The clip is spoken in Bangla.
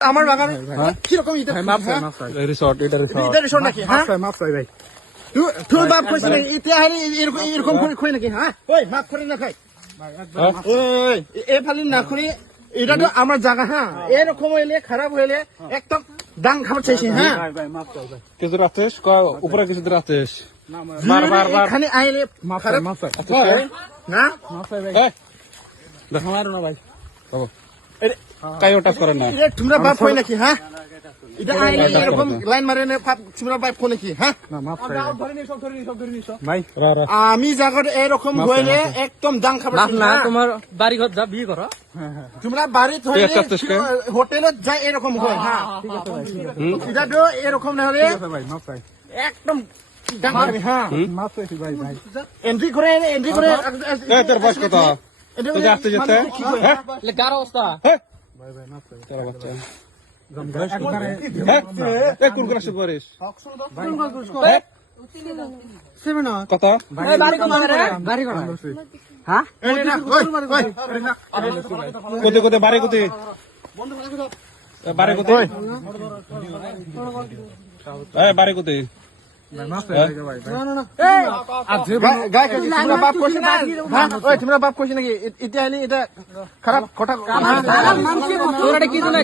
আমার বাগানে কিরকম রিসর্ট এটা রিসর্ট নাকি হ্যাঁ মাফ চাই ভাই তুই বাপ কইছ নাকি ইতিহারে এরকম করে কই নাকি হ্যাঁ ওই মাফ করে না খাই ওই এ ফালি না করে এটা তো আমার জায়গা হ্যাঁ এরকম হইলে খারাপ হইলে একদম দাং খাবার চাইছি হ্যাঁ কিছু রাতেশ উপরে কিছু রাতেশ বার এখানে আইলে মাফ চাই না দেখো মারো না ভাই বাবা কাই ওটা করে না এটা তোমরা বাপ কই নাকি হ্যাঁ এটা আইলে এরকম লাইন মারে না তোমরা বাপ কই নাকি হ্যাঁ না মাফ চাই ভাই আমি জায়গাটা এরকম হইলে একদম দাং খাবার না তোমার বাড়ি ঘর যা বিয়ে করো তোমরা বাড়িতে হইলে হোটেলে যাই এরকম হয় হ্যাঁ এটা তো এরকম না হলে ভাই মাফ চাই একদম দাং খাবে হ্যাঁ মাফ চাই ভাই ভাই এন্ট্রি করে তোর বয়স কত তুই আসতে যেতে হ্যাঁ কার অবস্থা ভাই ভাই মাফ চাই তোর বাচ্চা কোন ক্লাস করিস কত কোতে কোতে বারে কোতে বারে কোতে বারে কোতে তোমরা বাপ করছি নাকি এটা খারাপ কথা কি জন্য